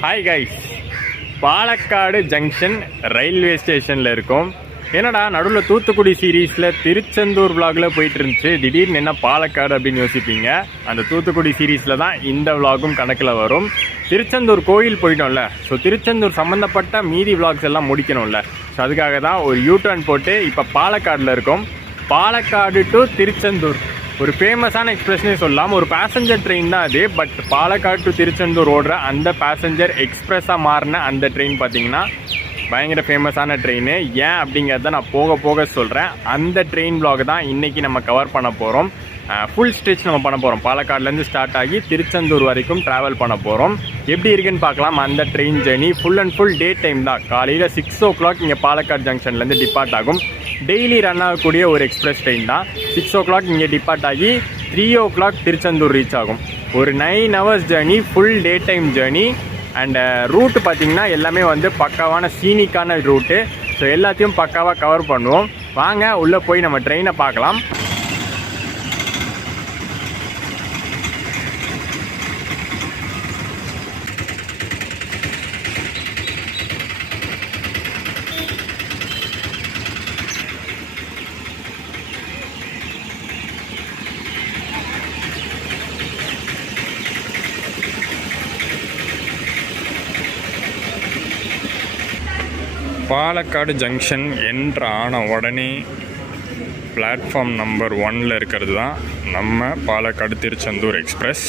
Hi guys, Palakkad junction railway ஸ்டேஷனில் இருக்கோம். என்னடா நடுவில் தூத்துக்குடி சீரீஸில் திருச்செந்தூர் விலாகில் போயிட்டு இருந்துச்சு, திடீர்னு என்ன பாலக்காடு அப்படின்னு யோசிப்பீங்க. அந்த தூத்துக்குடி சீரீஸில் தான் இந்த விலாகும் கணக்கில் வரும். திருச்செந்தூர் கோயில் போயிட்டோம்ல, ஸோ திருச்செந்தூர் சம்மந்தப்பட்ட மீதி விலாக்ஸ் எல்லாம் முடிக்கணும்ல, ஸோ அதுக்காக தான் ஒரு யூடர்ன் போட்டு இப்போ பாலக்காடில் இருக்கோம். பாலக்காடு டு திருச்செந்தூர் ஒரு ஃபேமஸான எக்ஸ்பிரஸ்னே சொல்லலாம். ஒரு பேசஞ்சர் ட்ரெயின் தான் அது, பட் பாலக்காடு டு திருச்செந்தூர் ஓடுற அந்த பேசஞ்சர் எக்ஸ்பிரஸாக மாறின அந்த ட்ரெயின் பார்த்திங்கன்னா பயங்கர ஃபேமஸான ட்ரெயின். ஏன் அப்படிங்கிறத நான் போக போக சொல்கிறேன். அந்த ட்ரெயின் vlog தான் இன்றைக்கி நம்ம கவர் பண்ண போகிறோம். ஃபுல் ஸ்ட்ரெச் நம்ம பண்ண போகிறோம். பாலக்காடுலேருந்து ஸ்டார்ட் ஆகி திருச்செந்தூர் வரைக்கும் ட்ராவல் பண்ண போகிறோம். எப்படி இருக்குன்னு பார்க்கலாம். அந்த train journey full and full day time தான். காலையில் 6 o'clock இங்கே பாலக்காடு ஜங்ஷன்லேருந்து டிபார்ட் ஆகும். டெய்லி ரன் ஆகக்கூடிய ஒரு எக்ஸ்பிரஸ் ட்ரெயின் தான். 6 o'clock இங்கே டிபார்ட் ஆகி 3 o'clock திருச்செந்தூர் ரீச் ஆகும். ஒரு 9 hours journey, full day time journey. And route பார்த்திங்கன்னா எல்லாமே வந்து பக்காவான சீனிக்கான ரூட்டு. ஸோ எல்லாத்தையும் பக்காவாக கவர் பண்ணுவோம். வாங்க உள்ளே போய் நம்ம ட்ரெயினை பார்க்கலாம். பாலக்காடு ஜங்ஷன் என்ட்ரு ஆன உடனே பிளாட்ஃபார்ம் நம்பர் 1 இருக்கிறது தான் நம்ம Palakkad Tiruchendur express.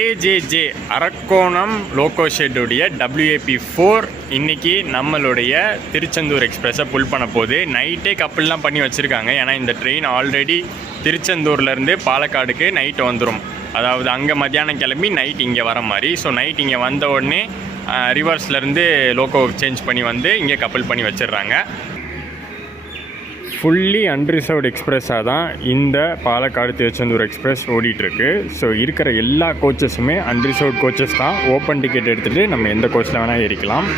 AJJ Arakkonam loco ஷெட்டுடைய WAP4 இன்றைக்கி நம்மளுடைய திருச்செந்தூர் எக்ஸ்பிரஸை புல் பண்ண போகுது. நைட்டே கப்பல்லாம் பண்ணி வச்சுருக்காங்க. ஏன்னா இந்த ட்ரெயின் ஆல்ரெடி திருச்செந்தூர்லேருந்து பாலக்காடுக்கு நைட்டு வந்துடும். அதாவது அங்கே மத்தியானம் கிளம்பி நைட் இங்கே வர மாதிரி. ஸோ நைட் இங்கே வந்த உடனே ரிவர்ஸ்லேருந்து லோக்கோ சேஞ்ச் பண்ணி வந்து இங்கே கப்பல் பண்ணி வச்சிடுறாங்க. ஃபுல்லி அன்ரிசர்வ்டு எக்ஸ்பிரஸாக தான் இந்த பாலக்காடு திருச்செந்தூர் எக்ஸ்பிரஸ் ஓடிட்டுருக்கு. ஸோ இருக்கிற எல்லா கோச்சஸுமே அன்ரிசர்வ்டு கோச்சஸ் தான். ஓப்பன் டிக்கெட் எடுத்துகிட்டு நம்ம எந்த கோச்சில் வேணால் ஏறிக்கலாம்.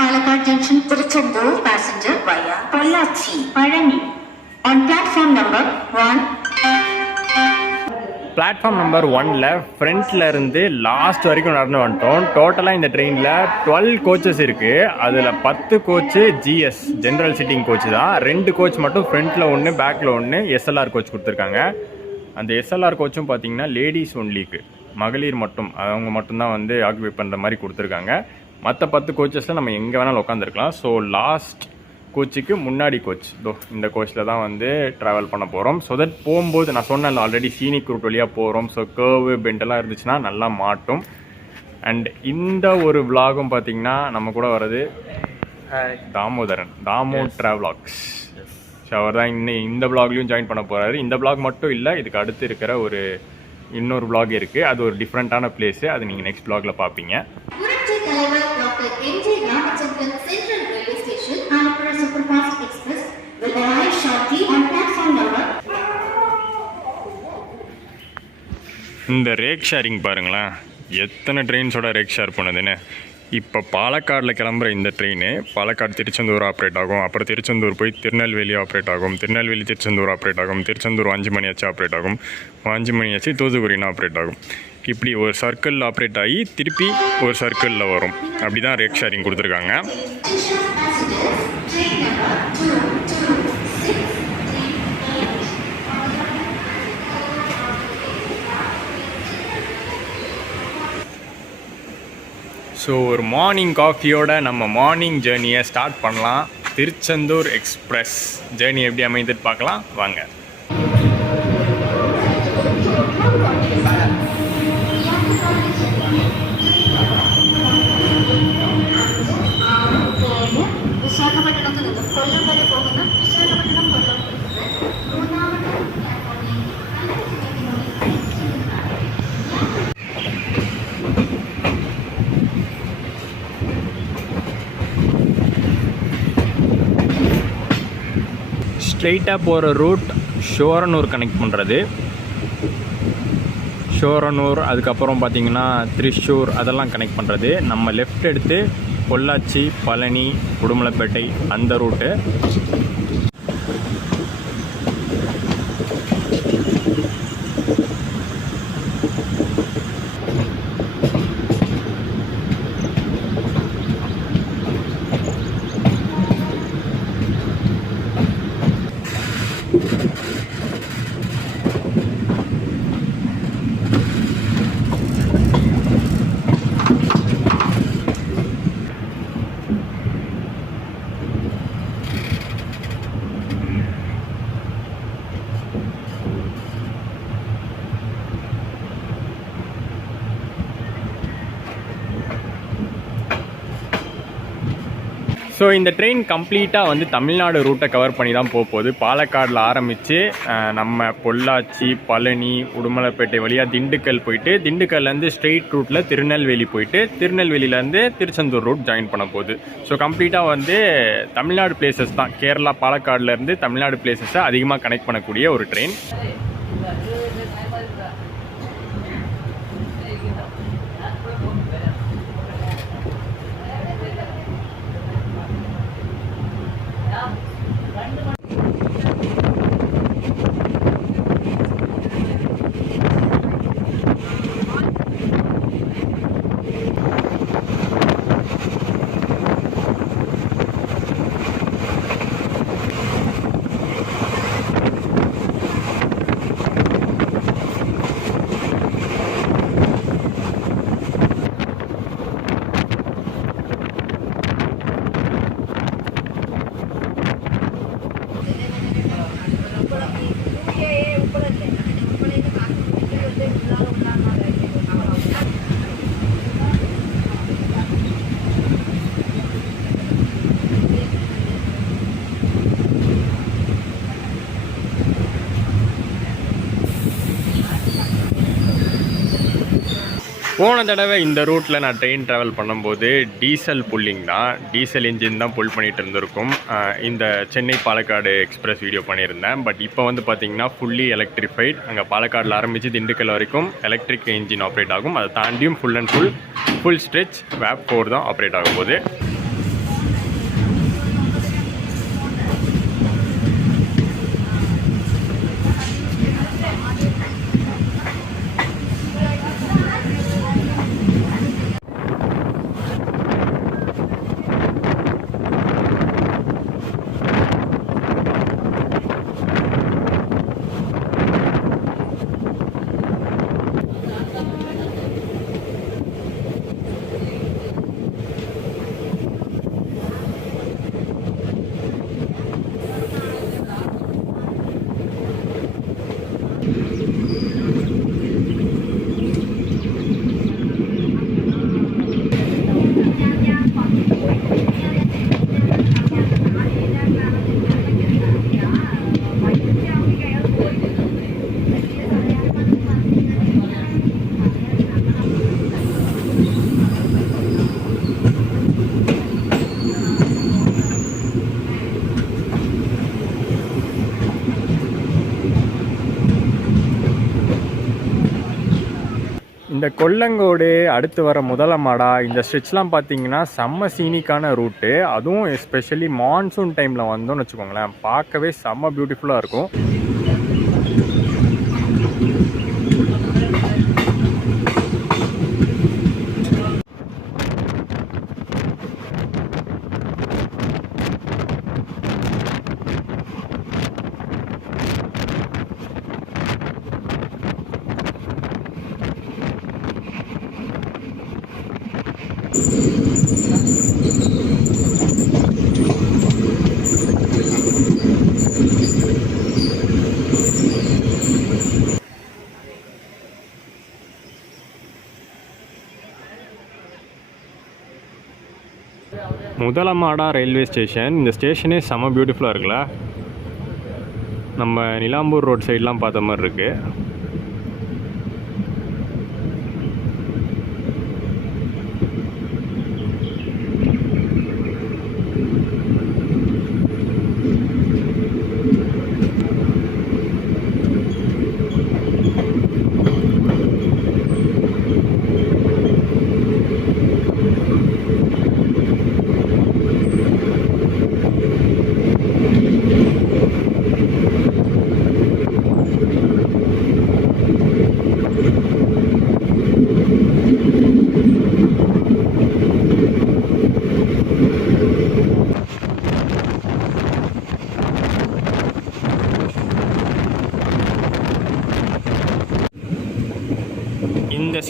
Palakkad Junction, Tiruchendur passenger via Pollachi, Palani on platform number 1. Platform number 1ல் ஃப்ரண்ட்டில் இருந்து லாஸ்ட் வரைக்கும் நடந்து வந்துட்டோம். டோட்டலாக இந்த ட்ரெயினில் 12 கோச்சஸ் இருக்குது. அதில் 10 coach GS general sitting coach தான். 2 கோச் மட்டும் ஃப்ரண்ட்டில் ஒன்று பேக்கில் ஒன்று SLR கோச் கொடுத்துருக்காங்க. அந்த SLR கோச்சும் பார்த்திங்கன்னா லேடிஸ் ஒன்லிக்கு, மகளிர் மட்டும், அவங்க மட்டும்தான் வந்து ஆக்குபை பண்ணுற மாதிரி கொடுத்துருக்காங்க. மற்ற 10 கோச்சஸில் நம்ம எங்கே வேணாலும் உட்காந்துருக்கலாம். ஸோ லாஸ்ட் கோச்சுக்கு முன்னாடி கோச் இந்த கோச்சில் தான் வந்து ட்ராவல் பண்ண போகிறோம். ஸோ தட் போகும்போது நான் சொன்னேன் ஆல்ரெடி சீனிக் ரூட் வழியாக போகிறோம். ஸோ கர்வு பெண்டெல்லாம் இருந்துச்சுன்னா நல்லா மாட்டும். அண்ட் இந்த ஒரு விலாகும் பார்த்திங்கன்னா நம்ம கூட வர்றது தாமோதரன், தாமோ ட்ராவலாக்ஸ். ஸோ அவர் தான் இந்த விலாக்லையும் ஜாயின் பண்ண போகிறாரு. இந்த விலாக் மட்டும் இல்லை, இதுக்கு அடுத்து இருக்கிற ஒரு இன்னொரு விலாக் இருக்குது. அது ஒரு டிஃப்ரெண்ட்டான பிளேஸு. அது நீங்கள் நெக்ஸ்ட் விலாகில் பார்ப்பீங்க. இந்த ரேக் ஷேரிங் பாருங்களேன், எத்தனை ட்ரெயின்ஸோட ரேக் ஷேர் பண்ணுதுன்னு. இப்போ பாலக்காடில் கிளம்புற இந்த ட்ரெயின் பாலக்காடு திருச்செந்தூர் ஆப்ரேட் ஆகும். அப்புறம் திருச்செந்தூர் போய் திருநெல்வேலி ஆப்ரேட் ஆகும். திருநெல்வேலி திருச்செந்தூர் ஆப்ரேட் ஆகும். திருச்செந்தூர் 5 மணி ஆச்சு ஆப்ரேட் ஆகும். 5 மணி ஆச்சு தூத்துக்குடினா ஆப்ரேட் ஆகும். இப்படி ஒரு சர்க்கிளில் ஆப்ரேட் ஆகி திருப்பி ஒரு சர்க்கிளில் வரும். அப்படி தான் ரேக் ஷேரிங் கொடுத்துருக்காங்க. ஸோ ஒரு மார்னிங் காஃபியோட நம்ம மார்னிங் ஜேர்னியை ஸ்டார்ட் பண்ணலாம். திருச்செந்தூர் எக்ஸ்பிரஸ் ஜேர்னி எப்படி அமைந்துட்டு பார்க்கலாம் வாங்க. ஸ்ட்ரெயிட்டாக போகிற ரூட் ஷோரனூர் கனெக்ட் பண்ணுறது. ஷோரனூர், அதுக்கப்புறம் பார்த்திங்கன்னா திரிஷூர், அதெல்லாம் கனெக்ட் பண்ணுறது. நம்ம லெஃப்ட் எடுத்து பொள்ளாச்சி, பழனி, உடுமலைப்பேட்டை அந்த ரூட்டு. ஸோ இந்த ட்ரெயின் கம்ப்ளீட்டாக வந்து தமிழ்நாடு ரூட்டை கவர் பண்ணி தான் போகுது. பாலக்காடில் ஆரம்பித்து நம்ம பொள்ளாச்சி, பழனி, உடுமலைப்பேட்டை வழியாக திண்டுக்கல் போயிட்டு, திண்டுக்கல்லேருந்து ஸ்ட்ரெயிட் ரூட்டில் திருநெல்வேலி போயிட்டு, திருநெல்வேலியிலேருந்து திருச்செந்தூர் ரூட் ஜாயின் பண்ண போகுது. ஸோ கம்ப்ளீட்டாக வந்து தமிழ்நாடு பிளேசஸ் தான், கேரளா பாலக்காடுலேருந்து தமிழ்நாடு பிளேசஸை அதிகமாக கனெக்ட் பண்ணக்கூடிய ஒரு ட்ரெயின். போன தடவை இந்த ரூட்டில் நான் ட்ரெயின் ட்ராவல் பண்ணும்போது டீசல் புல்லிங் தான், டீசல் இன்ஜின் தான் புல் பண்ணிகிட்டு இருந்திருக்கும். இந்த சென்னை பாலக்காடு எக்ஸ்பிரஸ் வீடியோ பண்ணியிருந்தேன். பட் இப்போ வந்து பார்த்திங்கன்னா ஃபுல்லி எலக்ட்ரிஃபைட். அங்கே பாலக்காடில் ஆரம்பித்து திண்டுக்கல் வரைக்கும் எலக்ட்ரிக் இன்ஜின் ஆப்ரேட் ஆகும். அதை தாண்டியும் full and full stretch vape 4 தான் ஆப்ரேட் ஆகும் போது. இந்த கொல்லங்கோடு, அடுத்து வர முதலமாடா, இந்த ஸ்ட்ரெச்லாம் பார்த்தீங்கன்னா செம்ம சீனிக்கான ரூட்டு. அதுவும் எஸ்பெஷலி மான்சூன் டைமில் வந்தோம்னு வச்சுக்கோங்களேன், பார்க்கவே செம்ம பியூட்டிஃபுல்லாக இருக்கும். முதலமாடா ரயில்வே ஸ்டேஷன். இந்த ஸ்டேஷனே செம்ம பியூட்டிஃபுல்லாக இருக்குல்ல. நம்ம நிலாம்பூர் ரோட் சைட்லாம் பார்த்த மாதிரி இருக்குது.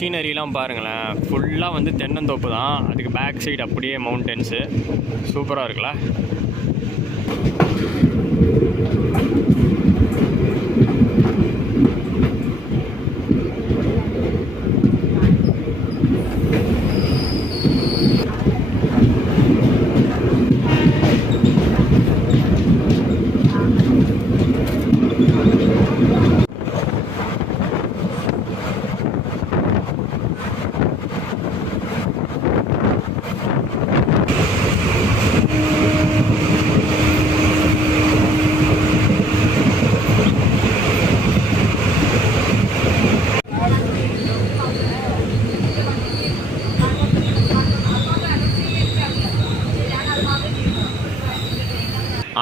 சீனரிலாம் பாருங்களேன், ஃபுல்லாக வந்து தென்னந்தோப்பு தான். அதுக்கு பேக் சைடு அப்படியே மவுண்டன்ஸு. சூப்பராக இருக்குல்ல.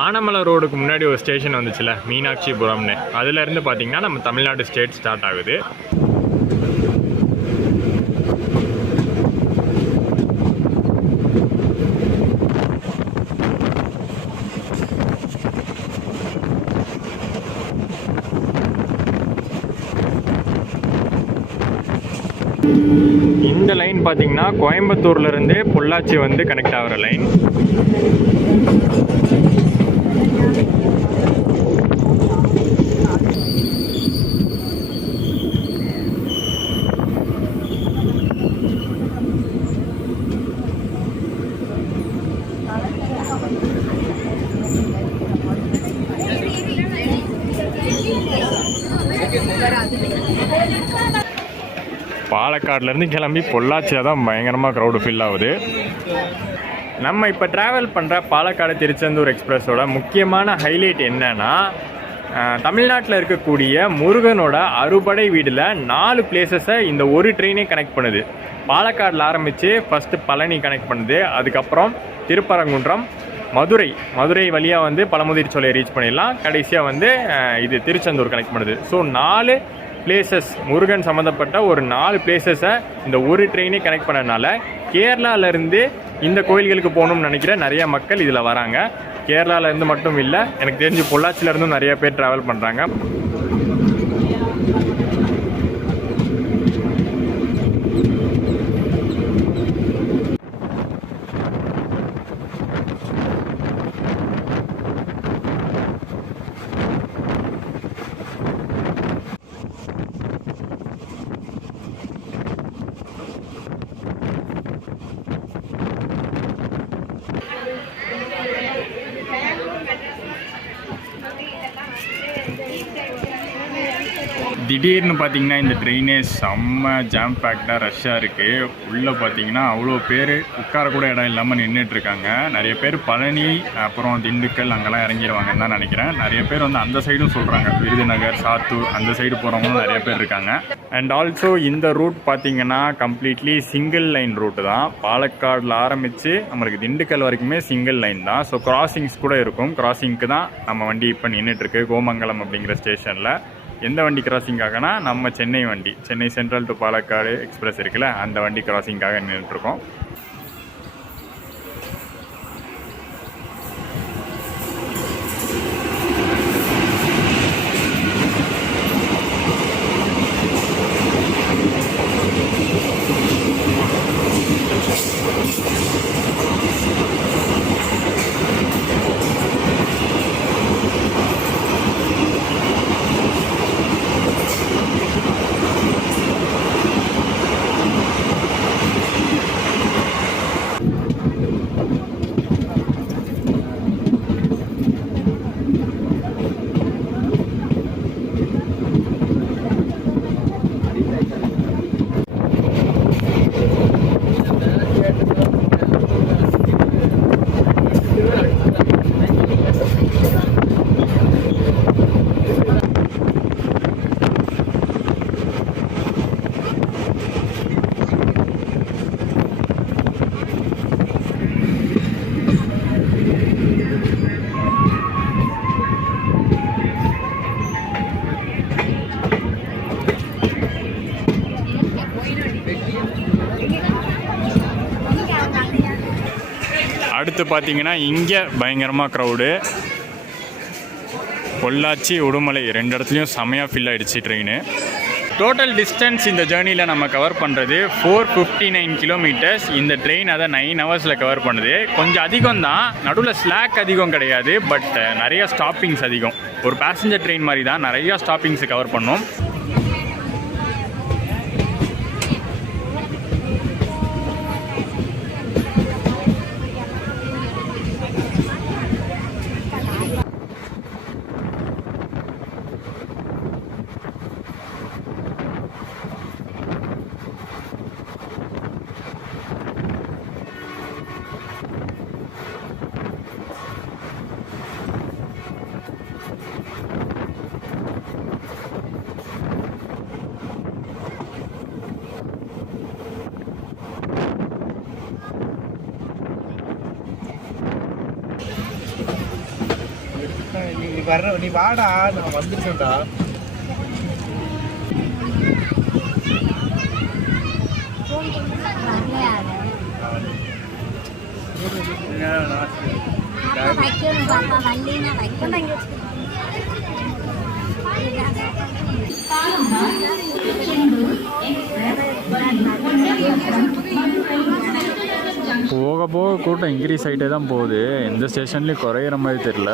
ஆனமலை ரோடுக்கு முன்னாடி ஒரு ஸ்டேஷன் வந்துச்சுல, மீனாட்சிபுரம்னு. அதுலேருந்து பார்த்தீங்கன்னா நம்ம தமிழ்நாடு ஸ்டேட் ஸ்டார்ட் ஆகுது. இந்த லைன் பார்த்தீங்கன்னா கோயம்புத்தூர்லேருந்து பொள்ளாச்சி வந்து கனெக்ட் ஆகிற லைன். பாலக்காடுலேருந்து கிளம்பி பொள்ளாச்சியாக தான் பயங்கரமாக க்ரௌடு ஃபில் ஆகுது. நம்ம இப்போ ட்ராவல் பண்ணுற பாலக்காடு திருச்செந்தூர் எக்ஸ்பிரஸோட முக்கியமான ஹைலைட் என்னன்னா, தமிழ்நாட்டில் இருக்கக்கூடிய முருகனோட அறுபடை வீடில் 4 பிளேசஸை இந்த ஒரு ட்ரெயினே கனெக்ட் பண்ணுது. பாலக்காடில் ஆரம்பித்து ஃபஸ்ட்டு பழனி கனெக்ட் பண்ணுது, அதுக்கப்புறம் திருப்பரங்குன்றம், மதுரை வழியாக வந்து பழமுதிர் சோலையை ரீச் பண்ணிடலாம், கடைசியாக வந்து இது திருச்செந்தூர் கனெக்ட் பண்ணுது. ஸோ 4 பிளேசஸ், முருகன் சம்மந்தப்பட்ட ஒரு 4 பிளேசஸை இந்த ஒரு ட்ரெயினே கனெக்ட் பண்ணனால கேரளாவிலேருந்து இந்த கோயில்களுக்கு போகணும்னு நினைக்கிற நிறைய மக்கள் இதில் வராங்க. கேரளாவிலேருந்து மட்டும் இல்லை, எனக்கு தெரிஞ்சு பொள்ளாச்சியிலேருந்தும் நிறைய பேர் ட்ராவல் பண்ணுறாங்க. திடீர்னு பார்த்தீங்கன்னா இந்த ட்ரெயினே செம்ம ஜாம் பேக்டாக ரஷ்ஷாக இருக்குது. உள்ளே பார்த்தீங்கன்னா அவ்வளோ பேர் உட்காரக்கூட இடம் இல்லாமல் நின்றுட்டுருக்காங்க. நிறைய பேர் பழனி அப்புறம் திண்டுக்கல் அங்கெல்லாம் இறங்கிடுவாங்கன்னு தான் நினைக்கிறேன். நிறைய பேர் வந்து அந்த சைடும் சொல்கிறாங்க, விருதுநகர், சாத்தூர் அந்த சைடு போகிறவங்களும் நிறைய பேர் இருக்காங்க. அண்ட் ஆல்சோ இந்த ரூட் பார்த்தீங்கன்னா கம்ப்ளீட்லி சிங்கிள் லைன் ரூட்டு தான். பாலக்காடில் ஆரம்பித்து நம்மளுக்கு திண்டுக்கல் வரைக்குமே சிங்கிள் லைன் தான். ஸோ கிராசிங்ஸ் கூட இருக்கும். கிராசிங்க்கு தான் நம்ம வண்டி இப்போ நின்றுட்டுருக்கு கோமங்கலம் அப்படிங்கிற ஸ்டேஷனில். எந்த வண்டி கிராசிங்காகனா நம்ம சென்னை வண்டி, Chennai central to Palakkad express இருக்குல்ல, அந்த வண்டி கிராசிங்காக நின்றுட்டுருக்கோம். அடுத்து பார்த்தீங்கன்னா இங்கே பயங்கரமாக க்ரௌடு. பொள்ளாச்சி, உடுமலை 2 இடத்துலையும் செமையாக ஃபில் ஆகிடுச்சு ட்ரெயின். டோட்டல் டிஸ்டன்ஸ் இந்த ஜேர்னியில் நம்ம கவர் பண்ணுறது 459 கிலோமீட்டர்ஸ். இந்த ட்ரெயின் அதை 9 ஹவர்ஸில் கவர் பண்ணுது. கொஞ்சம் அதிகம் தான், நடுவில் ஸ்லாக் அதிகம் கிடையாது, பட் நிறைய ஸ்டாப்பிங்ஸ் அதிகம். ஒரு பேசஞ்சர் ட்ரெயின் மாதிரி தான், நிறையா ஸ்டாப்பிங்ஸ் கவர் பண்ணோம். நீ வாடா, நான் வந்துட்டேன்டா. போக போக கூட்டம் இன்க்ரீஸ் ஆகிட்டே தான் போகுது. எந்த ஸ்டேஷன்லேயும் குறையிற மாதிரி தெரியல.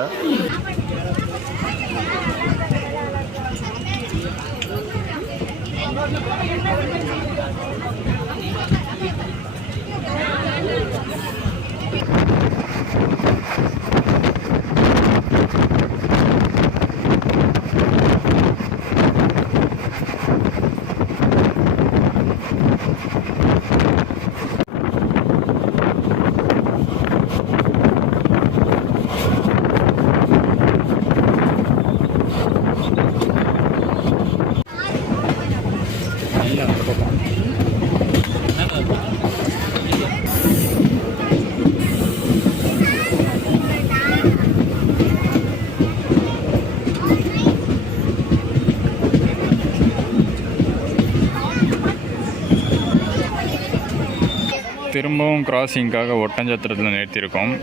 திரும்பவும் கிராசிங்காக ஒட்டஞ்சத்திரத்தில் நிறுத்தியிருக்கோம்.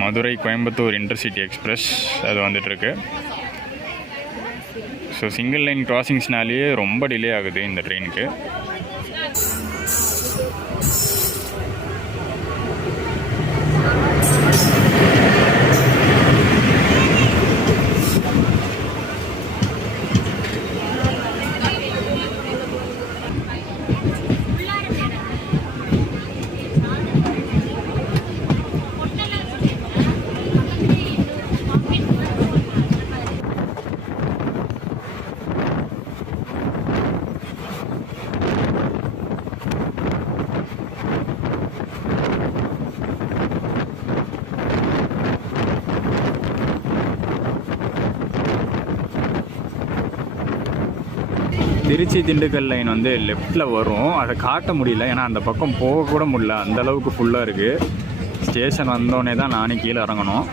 மதுரை கோயம்புத்தூர் இன்டர்சிட்டி எக்ஸ்பிரஸ் அது வந்துட்டுருக்கு. ஸோ சிங்கிள் லைன் கிராசிங்ஸ்னாலேயே ரொம்ப டிலே ஆகுது இந்த ட்ரெயினுக்கு. திருச்சி திண்டுக்கல் லைன் வந்து லெஃப்டில் வரும். அதை காட்ட முடியல, ஏன்னா அந்த பக்கம் போக கூட முடியல, அந்தளவுக்கு ஃபுல்லாக இருக்குது. ஸ்டேஷன் வந்தோடனே தான் நானே கீழே இறங்கணும்.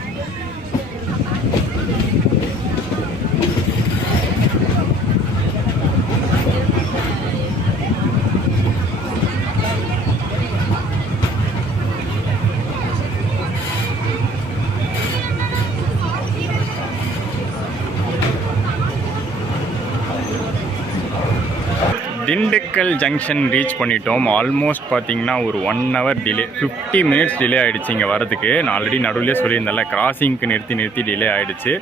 திண்டுக்கல் ஜங்ஷன் ரீச் பண்ணிட்டோம். ஆல்மோஸ்ட் பார்த்தீங்கன்னா ஒரு 1 ஹவர் டிலே, 50 மினிட்ஸ் டிலே ஆகிடுச்சு இங்கே வரதுக்கு. நான் ஆல்ரெடி நடுவிலே சொல்லியிருந்தேன்ல, கிராசிங்க்கு நிறுத்தி டிலே ஆகிடுச்சு.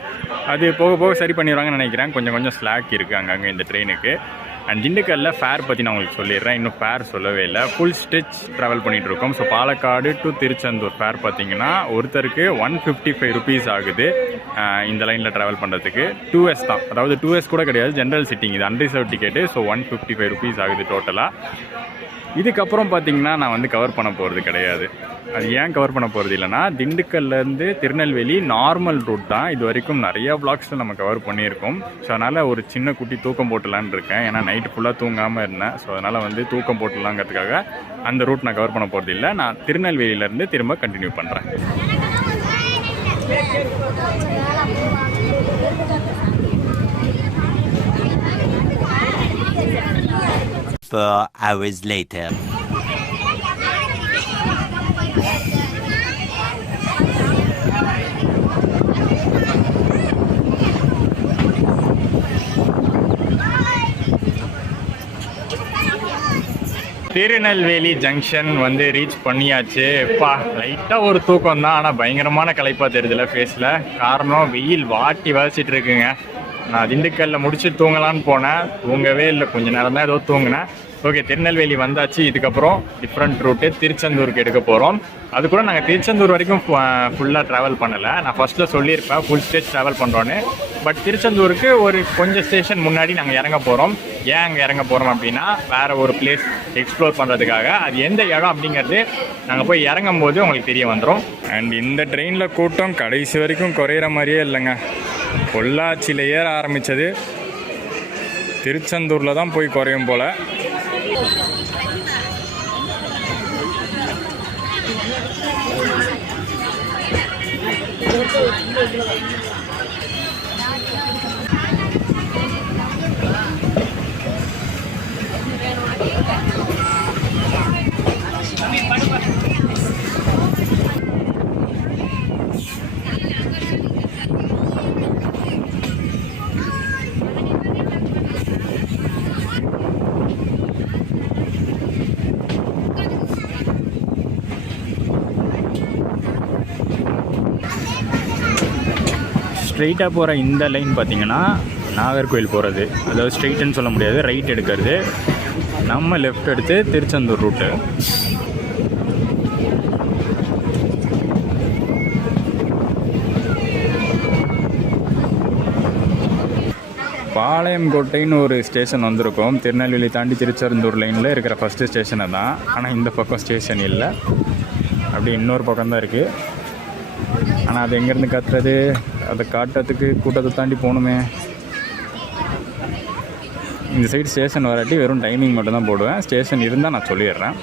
அது போக போக சரி பண்ணிடுவாங்கன்னு நினைக்கிறேன். கொஞ்சம் ஸ்லாக் இருக்குது அங்கங்கே இந்த ட்ரெயினுக்கு. அண்ட் திண்டுக்கல்லில் ஃபேர் பற்றி நான் உங்களுக்கு சொல்லிடுறேன். இன்னும் ஃபேர் சொல்லவே இல்லை. ஃபுல் ஸ்ட்ரெச் ட்ராவல் பண்ணிகிட்ருக்கோம். So Palakkad to Tiruchendur fare பார்த்தீங்கன்னா ஒருத்தருக்கு 155 ருபீஸ் ஆகுது இந்த லைனில் ட்ராவல் பண்ணுறதுக்கு. 2S தான், அதாவது 2S கூட கிடையாது, ஜென்ரல் சிட்டிங், இது அன்ரிசர்வ் டிக்கெட்டு. ஸோ 155 ருபீஸ் ஆகுது டோட்டலாக. இதுக்கப்புறம் பார்த்தீங்கன்னா நான் வந்து கவர் பண்ண போகிறது கிடையாது. அது ஏன் கவர் பண்ண போகிறது இல்லைன்னா, திண்டுக்கல்லேருந்து திருநெல்வேலி நார்மல் ரூட் தான். இது வரைக்கும் நிறையா வ்ளாக்ஸில் நம்ம கவர் பண்ணியிருக்கோம். ஸோ அதனால் ஒரு சின்ன குட்டி தூக்கம் போட்டுலான்னு இருக்கேன். ஏன்னா நைட்டு ஃபுல்லாக தூங்காமல் இருந்தேன். ஸோ அதனால் வந்து தூக்கம் போட்டுலாங்கிறதுக்காக அந்த ரூட் நான் கவர் பண்ண போகிறது இல்லை. நான் திருநெல்வேலியிலேருந்து திரும்ப கண்டினியூ பண்ணுறேன். 4 hours later. திருநெல்வேலி ஜங்ஷன் வந்து ரீச் பண்ணியாச்சு. லைட்டாக ஒரு தூக்கம் தான், ஆனால் பயங்கரமான களைப்பாக தெரியுதுல ஃபேஸில். காரணம் வெயில் வாட்டி வதச்சிட்டு இருக்குங்க. நான் திண்டுக்கல்லில் முடிச்சு தூங்கலான்னு போனேன், தூங்கவே இல்லை, கொஞ்சம் நேரம் தான் ஏதோ தூங்கினேன். ஓகே, திருநெல்வேலி வந்தாச்சு. இதுக்கப்புறம் டிஃப்ரெண்ட் ரூட்டு திருச்செந்தூருக்கு எடுக்க போகிறோம். அது கூட நாங்கள் திருச்செந்தூர் வரைக்கும் ஃபுல்லாக ட்ராவல் பண்ணலை. நான் ஃபஸ்ட்டில் சொல்லியிருப்பேன் ஃபுல் ஸ்டேஜ் ட்ராவல் பண்ணுறோன்னு. பட் திருச்செந்தூருக்கு ஒரு கொஞ்சம் ஸ்டேஷன் முன்னாடி நாங்கள் இறங்க போகிறோம். ஏன் அங்கே இறங்க போகிறோம் அப்படின்னா, வேறு ஒரு பிளேஸ் எக்ஸ்ப்ளோர் பண்ணுறதுக்காக. அது எந்த இடம் அப்படிங்கிறது நாங்கள் போய் இறங்கும் போது உங்களுக்கு தெரிய வந்துடும். அண்ட் இந்த ட்ரெயினில் கூட்டம் கடைசி வரைக்கும் குறையிற மாதிரியே இல்லைங்க. பொள்ளாச்சியில் ஏற ஆரம்பித்தது திருச்செந்தூரில் தான் போய் குறையும் போல். ஸ்ட்ரெயிட்டாக போகிற இந்த லைன் பார்த்திங்கன்னா நாகர்கோவில் போகிறது. அதாவது ஸ்ட்ரெயிட்டுன்னு சொல்ல முடியாது, ரைட் எடுக்கிறது. நம்ம லெஃப்ட் எடுத்து திருச்செந்தூர் ரூட்டு. பாளையங்கோட்டைன்னு ஒரு ஸ்டேஷன் வந்திருக்கோம். திருநெல்வேலி தாண்டி திருச்செந்தூர் லைனில் இருக்கிற ஃபஸ்ட்டு ஸ்டேஷனை தான். ஆனால் இந்த பக்கம் ஸ்டேஷன் இல்லை, அப்படி இன்னொரு பக்கம் தான் இருக்குது. ஆனால் அது எங்கேருந்து காட்டுறது, அதை காட்டுறதுக்கு கூட்டத்தை தாண்டி போகணுமே. இந்த சைடு ஸ்டேஷன் வராட்டி வெறும் டைமிங் மட்டும் தான் போடுவேன். ஸ்டேஷன் இருந்தால் நான் சொல்லிடுறேன்.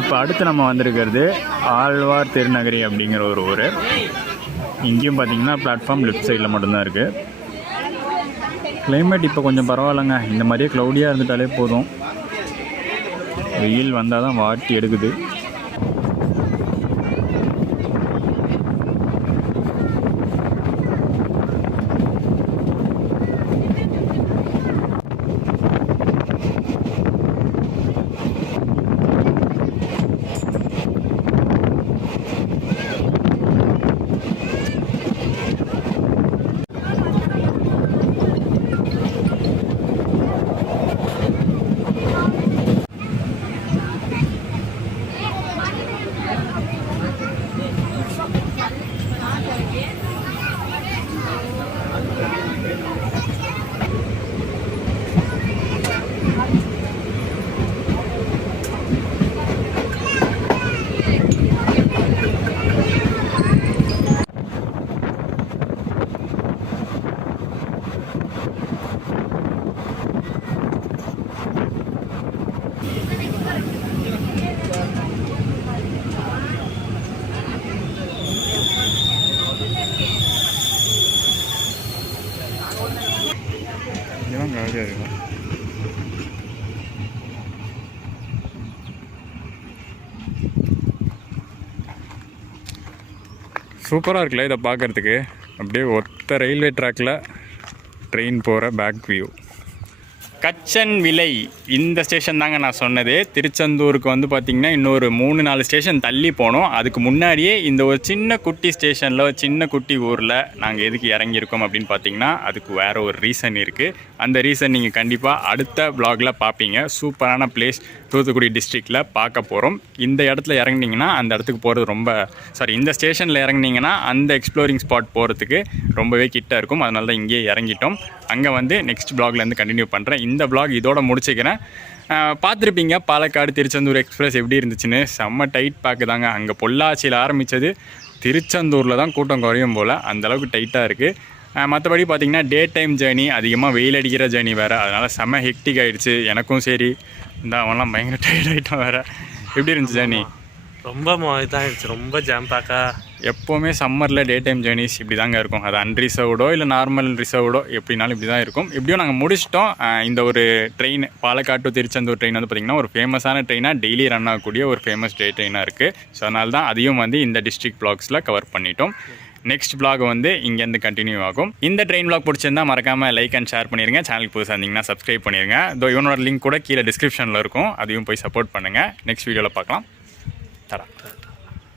இப்போ அடுத்து நம்ம வந்திருக்கிறது ஆழ்வார் திருநகரி அப்படிங்கிற ஒரு ஊர். இங்கேயும் பார்த்திங்கன்னா பிளாட்ஃபார்ம் லெஃப்ட் சைடில் மட்டும்தான் இருக்குது. கிளைமேட் இப்போ கொஞ்சம் பரவாயில்லைங்க. இந்த மாதிரியே க்ளௌடியாக இருந்துட்டாலே போதும். வெயில் வந்தால் தான் வாட்டி எடுக்குது. சூப்பராக இருக்குல்ல இதை பார்க்குறதுக்கு. அப்படியே ஒத்த ரயில்வே ட்ராக்கில் ட்ரெயின் போகிற பேக் வியூ. கச்சன் விலை இந்த ஸ்டேஷன் தாங்க நான் சொன்னது. திருச்செந்தூருக்கு வந்து பார்த்திங்கன்னா இன்னொரு 3-4 ஸ்டேஷன் தள்ளி போனோம். அதுக்கு முன்னாடியே இந்த ஒரு சின்ன குட்டி ஸ்டேஷனில், சின்ன குட்டி ஊரில் நாங்கள் எதுக்கு இறங்கியிருக்கோம் அப்படின்னு பார்த்தீங்கன்னா, அதுக்கு வேறு ஒரு ரீசன் இருக்குது. அந்த ரீசன் நீங்கள் கண்டிப்பாக அடுத்த வ்ளாகில் பார்ப்பீங்க. சூப்பரான பிளேஸ் தூத்துக்குடி டிஸ்ட்ரிக்டில் பார்க்க போகிறோம். இந்த இடத்துல இறங்குனீங்கன்னா அந்த இடத்துக்கு போகிறது இந்த ஸ்டேஷனில் இறங்குனீங்கன்னா அந்த எக்ஸ்ப்ளோரிங் ஸ்பாட் போகிறதுக்கு ரொம்பவே கிட்ட இருக்கும். அதனால தான் இங்கேயே இறங்கிட்டோம். அங்கே வந்து நெக்ஸ்ட் வ்ளாக்லேருந்து கண்டினியூ பண்ணுறேன். இந்த வ்ளாக் இதோட முடிச்சுக்கிறேன். பார்த்துருப்பீங்க பாலக்காடு திருச்செந்தூர் எக்ஸ்பிரஸ் எப்படி இருந்துச்சுன்னு. செம்ம டைட் பேக்கு தாங்க. அங்கே பொள்ளாச்சியில் ஆரம்பித்தது திருச்செந்தூரில் தான் கூட்டம் குறையும் போல், அந்தளவுக்கு டைட்டாக இருக்குது. மற்றபடி பார்த்திங்கன்னா டே டைம் ஜேர்னி, அதிகமாக வெயில் அடிக்கிற ஜேர்னி வேறு, அதனால் செம்ம ஹெக்டிக் ஆகிடுச்சு எனக்கும். சரி இந்த அவன்லாம் பயங்கர டயர்ட் ஆகிட்டான் வேறு. எப்படி இருந்துச்சு ஜேர்னி? ரொம்ப இதாகிடுச்சு, ரொம்ப ஜாம் பேக்காக. எப்போவுமே சம்மரில் டே டைம் ஜேர்னிஸ் இப்படி தாங்க இருக்கும். அது அன்ரிசர்வ்டோ இல்லை நார்மல் ரிசர்வ்டோ எப்படினாலும் இப்படி தான் இருக்கும். எப்படியும் நாங்கள் முடிச்சிட்டோம். இந்த ஒரு train Palakkad to Tiruchendur train வந்து பார்த்திங்கன்னா ஒரு ஃபேமஸான ட்ரெயினாக, டெய்லி ரன் ஆகக்கூடிய ஒரு ஃபேமஸ் டே ட்ரெயினாக இருக்குது. ஸோ அதனால தான் அதையும் வந்து இந்த டிஸ்ட்ரிக்ட் ப்ளாக்ஸில் கவர் பண்ணிட்டோம். நெக்ஸ்ட் ப்ளாக் வந்து இங்கேருந்து கண்டினியூ ஆகும். இந்த ட்ரெயின் ப்ளாக் பிடிச்சிருந்தா மறக்காமல் லைக் அண்ட் ஷேர் பண்ணிடுங்க. சேனலுக்கு புதுசாக இருந்தீங்கன்னா சப்ஸ்கிரைப் பண்ணிடுங்க. இவனோட லிங்க் கூட கீழே டிஸ்கிரிப்ஷனில் இருக்கும், அதையும் போய் சப்போர்ட் பண்ணுங்கள். நெக்ஸ்ட் வீடியோவில் பார்க்கலாம். தடா.